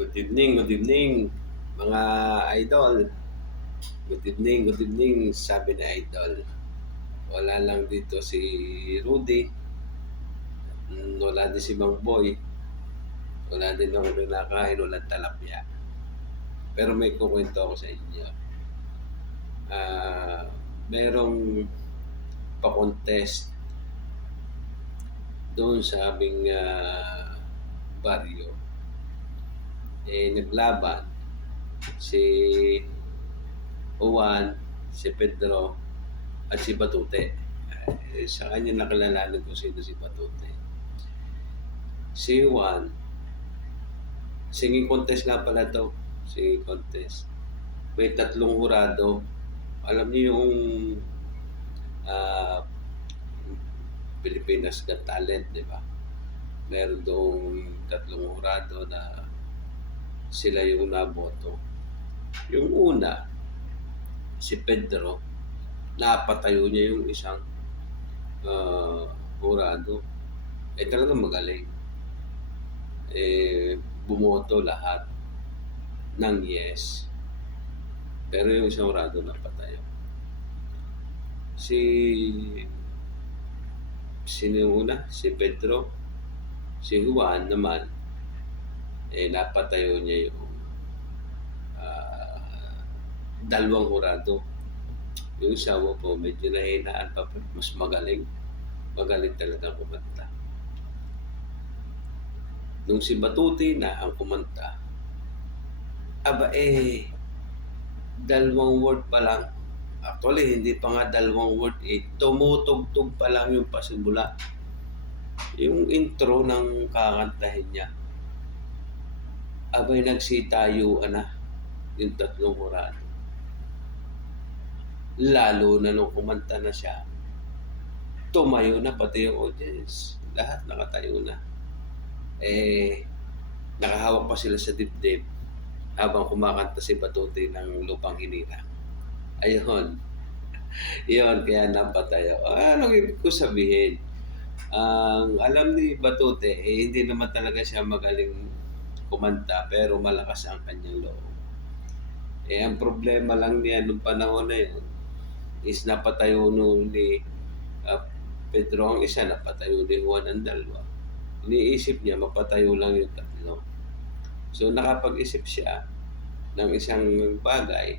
Good evening, mga idol. Good evening, sabi ni idol. Wala lang dito si Rudy, wala din si Mang Boy, wala din ako kinakain, walang talapya. Pero may kukwento ako sa inyo. Merong pa-contest doon sa aming baryo. Naglaban si Juan, si Pedro, at si Batute. Sa kanya nakilalanin ko sino si Batute. Si Juan, singing contest nga pala to. Singing contest. May 3 hurado. Alam niyo yung Pilipinas Got Talent, di ba? Meron doong 3 hurado na sila yung naboto. Yung una, si Pedro, napatayo niya yung isang hurado. Talagang magaling. Bumoto lahat ng yes. Pero yung isang hurado napatayo. Sino yung una? Si Pedro. Si Juan naman, napatayo niya yung 2 hurado. Yung isa mo po, medyo nahinaan pa, mas magaling. Magaling talaga kumanta. Nung si Batuti na ang kumanta, 2 word pa lang. Actually, hindi pa nga 2 word, tumutugtog pa lang yung pasimula. Yung intro ng kakantahin niya, nagsitayuan na yung 3 hurado. Lalo na nung kumanta na siya, tumayo na pati yung audience. Lahat nakatayo na. Nakahawak pa sila sa dibdib habang kumakanta si Batuti ng Lupang Hinirang. Ayun. Yun, kaya napatayo. Anong ibig ko sabihin? Alam ni Batuti, hindi naman talaga siya magaling kumanta, pero malakas ang kanyang loob. Ang problema lang niya nung panahon na yun is napatayo ni Pedro ang isa, napatayo ni Juan ang 2. Iniisip niya, mapatayo lang yung 3. So, nakapag-isip siya ng isang bagay,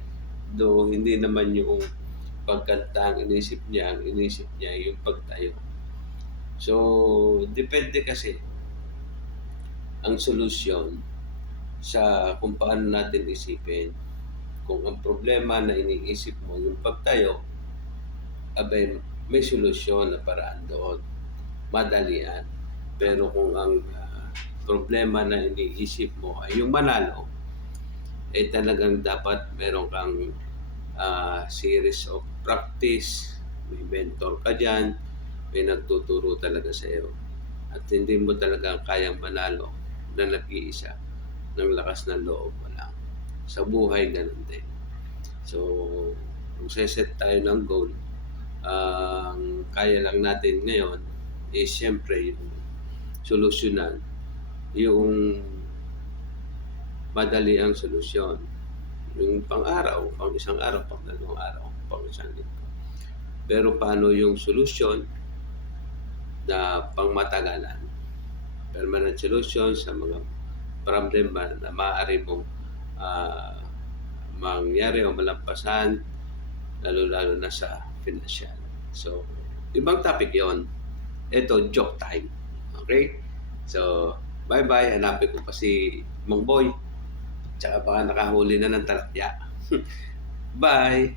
do hindi naman yung pagkanta ang inisip niya yung pagtayo. So, depende kasi ang solusyon sa kung paano natin isipin. Kung ang problema na iniisip mo yung pagtayo, may solusyon na paraan doon. Madalian. Pero kung ang problema na iniisip mo ay yung manalo, talagang dapat meron kang series of practice, may mentor ka dyan, may nagtuturo talaga sa iyo. At hindi mo talaga kayang manalo na nag-iisa ng lakas ng loob mo lang. Sa buhay, ganun din. So, kung set tayo ng goal, kaya lang natin ngayon siyempre yung solusyonan, yung madali ang solusyon. Yung pang-araw, pang isang araw, pang 2 araw, pang isang linggo. Pero paano yung solusyon na pangmatagalan? Permanent solution sa mga problema na maaari mong mangyari o malampasan, lalo na sa financial. So, ibang topic yon. Ito, joke time. Okay? So, bye-bye. Hanapin ko pa si Mang Boy. Tsaka baka nakahuli na ng talapya. Bye!